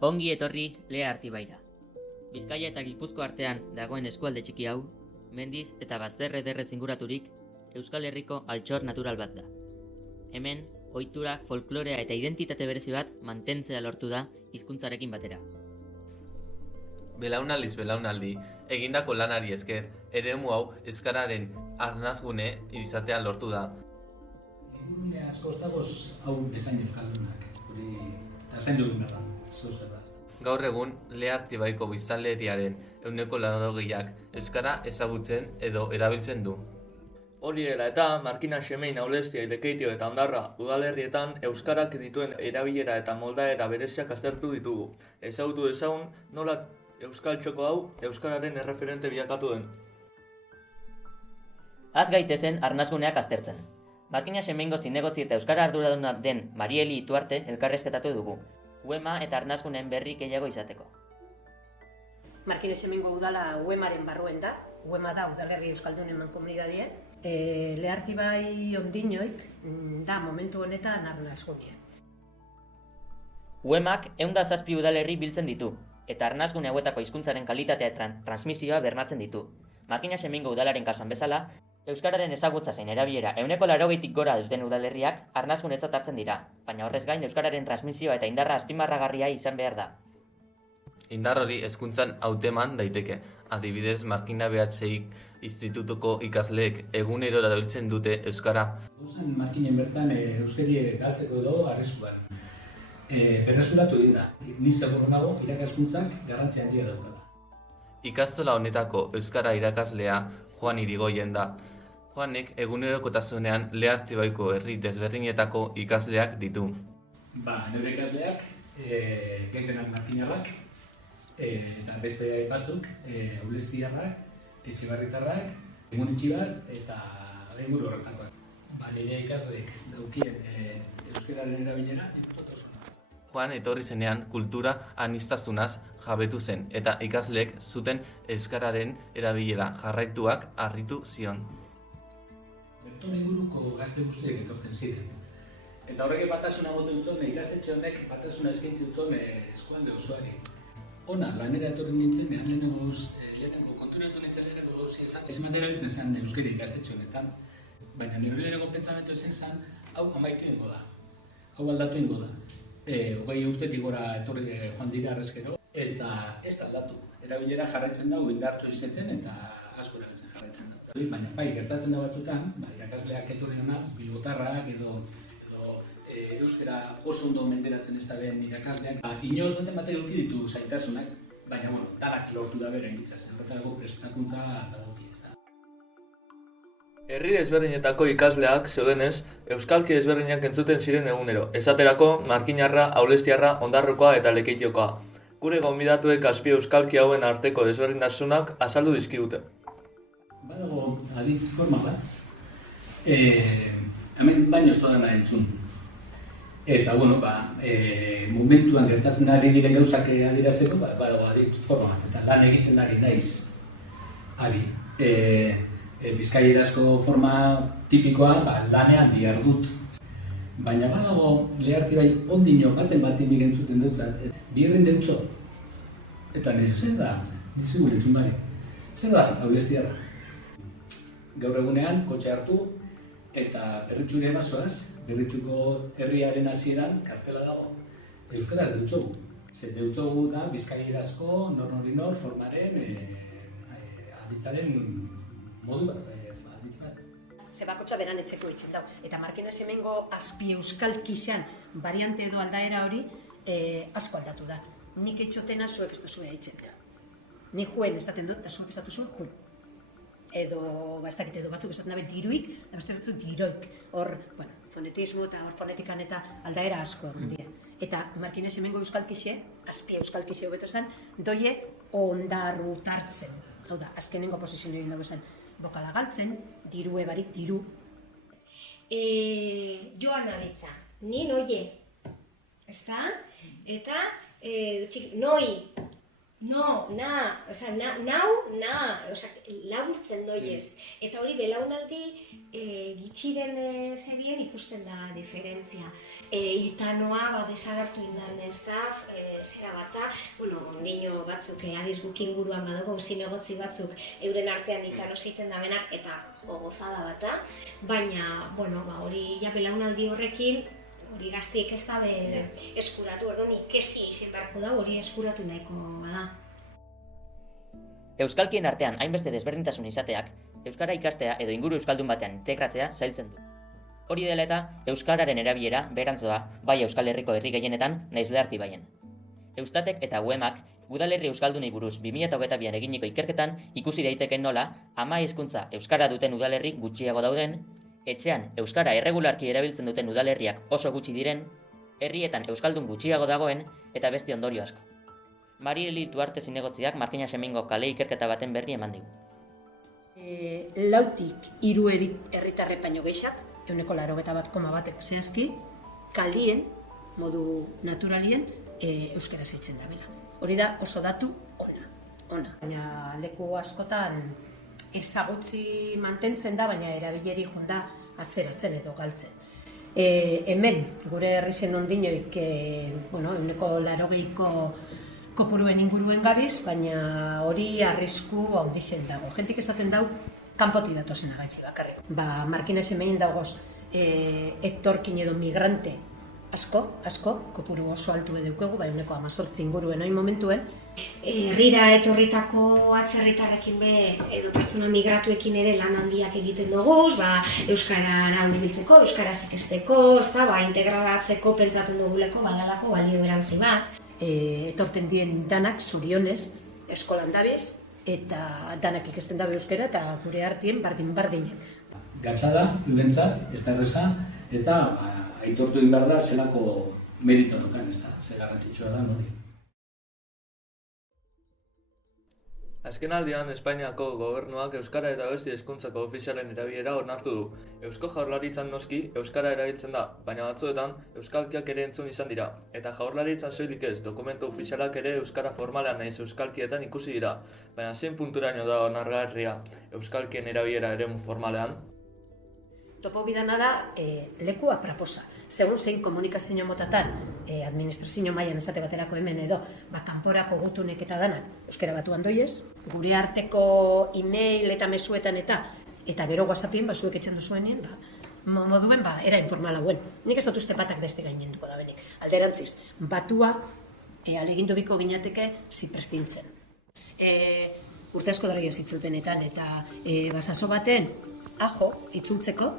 Ongi etorri Lea Artibaira. Bizkaia eta Gipuzkoa artean dagoen eskualde txiki hau, mendiz eta bazter ederrez inguraturik, Euskal Herriko altxor natural bat da. Hemen, ohiturak, folklorea eta identitate berezi bat mantentzea lortu da hizkuntzarekin batera. Belaunaldiz belaunaldi, egindako lanari esker, eremu hau euskararen arnasgune izatea lortu da. Ingurune asko dagoz hau bezain euskaldunak, hori zain dugun behar, Gaur egun, Lea Artibaiko biztanleriaren 80%ak euskara ezagutzen edo erabiltzen du. Hori dela eta Markina Xemein, Aulestia, Lekeitio eta Ondarra udalerrietan euskarak dituen erabilera eta moldaera bereziak aztertu ditugu. Ezagutu dezagun nola euskal txoko hau euskararen erreferente bilakatu den. Az gaitezen arnasguneak aztertzen. Markina Xemeingo zinegotzi eta euskara arduraduna den Marieli Ituarte elkarrezketatu dugu. Uema eta arnasgunen berri gehiago izateko. Markina Xemeingo udala Uemaren barruen da. Uema da udalerri euskaldunen mankomunidadea. Lea Artibai ondinoik da momentu honetan arnasgunea. Uemak 107 udalerri biltzen ditu, eta arnasgune hauetako hizkuntzaren kalitatea eta transmisioa bermatzen ditu. Markina Xemeingo udalaren kasuan bezala, euskararen ezagutza zein erabilera 80%tik gora duten udalerriak arnasgunetzat hartzen dira, baina horrez gain euskararen transmisioa eta indarra azpimarragarria izan behar da. Indar hori hezkuntzan hauteman daiteke. Adibidez, Markina Behatzeik institutuko ikasleek egunero erabiltzen dute euskara. Guzan Markinen bertan euskari galtzeko edo arriskuan. Berresuratu egin da. Ni seguru nago irakaskuntzak garrantzi handia daukala. Ikastola honetako euskara irakaslea Juan Irigoyen da. Juanek egunerokotasunean Lea Artibaiko herri desberdinetako ikasleak ditu. Neure ikasleak, gaizenak markinarrak, eta beste batzuk, Aulestiarrak, Etxibarritarrak, Emunitxibar eta Aimuru horretakoak. Nire ikasleek daukien euskararen erabilera ikutotasuna. Juan etorri zenean kultura aniztasunaz jabetu zen eta ikasleek zuten euskararen erabilera jarraituak harritu zion. Berton inguruko gazte guztiek etortzen ziren. Eta horrek batasuna bote dutzen, ikastetxe honek batasuna eskaintzi dutzen eskualde osoari. Ona, lanera etorri nintzen, lehenengo konturatu nintzen lehenengo gauzi esan. Ez eman erabiltzen zen euskara ikastetxe honetan, baina nire lehenengo pentsamentu ezen zen, hau amaitu ingo da, hau aldatu ingo da. 20 urtetik gora etorri joan dira arrezkero, eta ez da aldatu. Erabilera jarraitzen dago indartu izeten eta asko erabiltzen jarraitzen dago. Baina bai, gertatzen da batzutan, irakasleak etorri hona, bilbotarrak edo euskara oso ondo menderatzen ez da ben irakasleak. Inoz baten eduki ditu zaitasunak, baina danak lortu da bera ingitzazen. Horretarako prestakuntza baduki ez da. Herri desberdinetako ikasleak zeudenez, euskalki desberdinak entzuten ziren egunero. Esaterako, Markinarra, Aulestiarra, Ondarrokoa eta Lekeitiokoa. Gure gonbidatuek azpi euskalki hauen arteko desberdintasunak azaldu dizkigute. Badago aditz forma bat, hemen baino ez dodana entzun. Eta, momentuan gertatzen ari diren gauzak adierazteko, badago aditz forma bat, ez da, lan egiten ari naiz. Ari, bizkaierazko forma tipikoa lanean dihardut. Baina badago Lea Artibai ondino baten entzuten dutzat, birren dentzo. Eta nire, zer da? Dizu gure entzun bari. Zer da Aulestiarra? Gaur egunean, kotxe hartu eta Berritxure emazoaz, Berritxuko herriaren hasieran kartela dago. Euskaraz deutzogu. Zer deutzogu da bizkaierazko nor formaren aditzaren modu bat, aditz bat. Zebakotxa beran etxeko itxen dau. Eta Markina Xemeingo azpi euskalkixean variante edo aldaera hori asko aldatu da. Nik eitxotena zuek ez duzue eitzen da. Ni juen esaten dut, eta zuek esatu zuen juen. Edo, ez dakit edo batzuk esaten dabe diruik, eta beste batzuk diroik. Hor, fonetismo eta hor fonetikan eta aldaera asko egon dira. Eta Markina Xemeingo euskalkixe, azpi euskalkixe hobeto zen, doie ondarru tartzen. Hau da, azkenengo posizio egin dago zen. Bokala galtzen, dirue barik, diru. Joan aditza, ni noie. Ezta? Eta, noi. No, na, nau, na. laburtzen doiez. Eta hori belaunaldi gitxiren zerien ikusten da diferentzia. Itanoa desagertu indan ez da, zera bata, ondino batzuk adiz guk inguruan badago zinegotzi batzuk euren artean itano zeiten da benak eta gozada bata, baina hori belaunaldi horrekin hori gaztiek ez da eskuratu, orduan ikesi izen beharko da hori eskuratu nahiko bada. Euskalkien artean hainbeste desberdintasun izateak, euskara ikastea edo inguru euskaldun batean integratzea zailtzen du. Hori dela eta euskararen erabilera beherantz doa, bai Euskal Herriko herri gehienetan naiz beharti baien. Eustatek eta UEMak udalerri euskaldunei buruz 2022an eginiko ikerketan ikusi daiteken nola 10 hizkuntza euskara duten udalerri gutxiago dauden, etxean euskara erregularki erabiltzen duten udalerriak oso gutxi diren, herrietan euskaldun gutxiago dagoen eta beste ondorio asko. Marieli Duarte zinegotziak Markina Semingo kale ikerketa baten berri eman digu. 4tik 3 herritarre baino gehixak, 81,1 zehazki, kalien, modu naturalien, euskaraz eitzen da bela. Hori da oso datu ona. Baina leku askotan ezagutzi mantentzen da, baina erabileri junda atzeratzen edo galtzen. Hemen, gure herrizen ondinoik, 80ko kopuruen inguruen gabiz, baina hori arrisku handixen dago. Jentik esaten dau, kanpoti datozen agaitzi bakarrik. Markina Semein dagoz, etorkin edo migrante asko, kopuru oso altu edukegu, 18 inguruen oin momentuen. Herrira etorritako atzerritarrekin edo pertsona migratuekin ere lan handiak egiten duguz, euskara hurbiltzeko, euskaraz ikesteko, integralatzeko pentsatzen duguleko badalako balio erantzi bat. Etorten dien danak zorionez eskolan dabiz, eta danak ikesten dabe euskara eta gure artien bardin-bardinak. Gatza da, eurentzat, ez da erreza, eta aitortu egin behar da zelako merito nukan, ez da, ze garrantzitsua da hori. Azken aldian, Espainiako gobernuak euskara eta beste hizkuntzako ofizialen erabilera onartu du. Eusko Jaurlaritzan noski euskara erabiltzen da, baina batzuetan euskalkiak ere entzun izan dira. Eta Jaurlaritzan soilik ez, dokumentu ofizialak ere euskara formalean naiz euskalkietan ikusi dira. Baina zein punturaino da onargarria euskalkien erabilera eremu formalean? Topo bidana da leku apraposa. Segun zein komunikazio motatan, administrazio mailan esate baterako hemen edo, kanporako gutunek eta danak euskara batuan doiez, gure arteko e-mail eta mezuetan eta gero WhatsAppien zuek etxen duzuenien, moduen era informal hauen. Nik ez dut uste batak beste gainenduko da benik. Alderantziz, batua alegindu biko ginateke ziprestintzen. Urte asko dara itzulpenetan eta basaso baten ajo itzultzeko,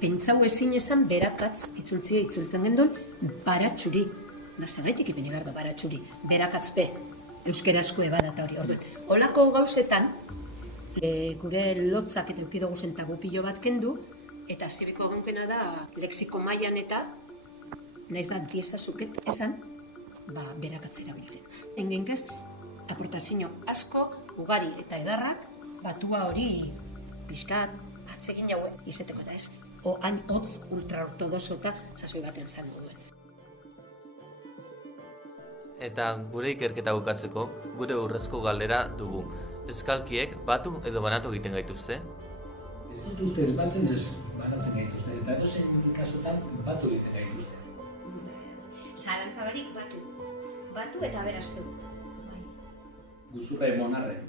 pentsau ezin esan berakatz itzultzen gendun baratxuri. Zagaitik ipini behar du baratxuri, berakatzpe, euskarazko ebadata hori. Orduan, holako gauzetan, gure lotzak eta eukidogu zentagu pilo bat kendu, eta zibiko egunkena da lexiko mailan eta, naiz da diesazuket esan, berakatzera biltzen. Engenkez, aportazio asko, ugari eta edarrak, batua hori pixkat, atzegin jaue, izeteko eta ez. Hain hotz ultraortodoso eta sasoi baten zango duen. Eta gure ikerketa bukatzeko, gure urrezko galdera dugu. Euskalkiek batu edo banatu egiten gaituzte? Ez dut uste ez batzen ez banatzen gaituzte, eta edozein kasutan batu egiten gaituzte. Zalantzabarik batu eta beraztu. Guzurra monarren.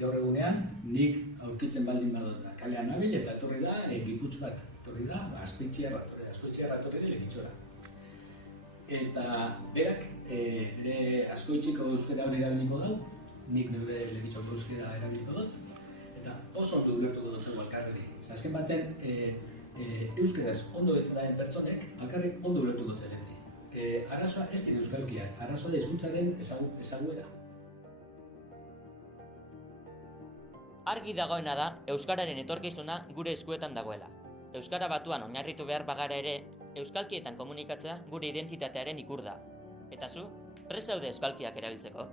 Gaur egunean, nik aurkitzen baldin badut kalean nabil eta etorri da giputz bat. Etorri da, azkoitziarra etorri da lekitxora. Eta berak, bere azkoitziko euskera hori erabiliko dau, nik neure lekitxoko euskera erabiliko dut, eta oso ondo ulertuko dut zego alkarri. Azken baten, euskaraz ondo eta daen pertsonek, alkarrik ondo ulertuko zelenti. Arazoa ez dira euskalkiak, arazoa da hizkuntzaren ezaguera. Argi dagoena da, euskararen etorkizuna gure eskuetan dagoela. Euskara batuan oinarritu behar bagara ere, euskalkietan komunikatzea gure identitatearen ikur da. Eta zu, prest zaude euskalkiak erabiltzeko?